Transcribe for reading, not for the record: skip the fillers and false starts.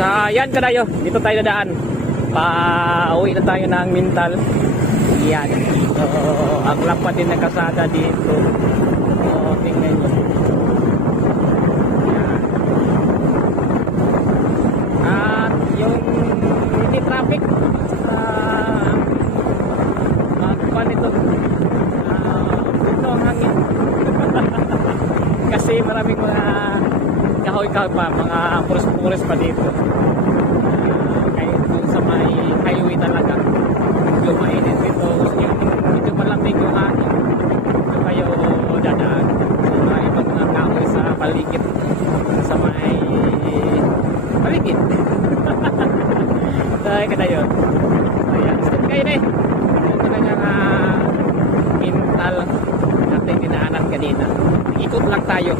Sa yan kadayo, dito tayo dadaan. Pa-uwi na tayo ng Mintal. Yan. So, ang lapad din ng kasada dito. So, tingnan nyo. Yan. At yung hindi traffic pa nito. Ito ang hangin. Kasi maraming mga kahoy-kahoy pa, mga puros-puros pa dito. Kaya dun sa may highway talaga medyo mainit dito. Medyo malamig yung hangin. Dito kayo dadaan sa mga ibang mga kahoy sa paligid, sa may paligid. Dahil ka na yun. Ayan, stop kayo na eh. Ito talagang Mintal natin dinaanan kanina. Ikot lang tayo.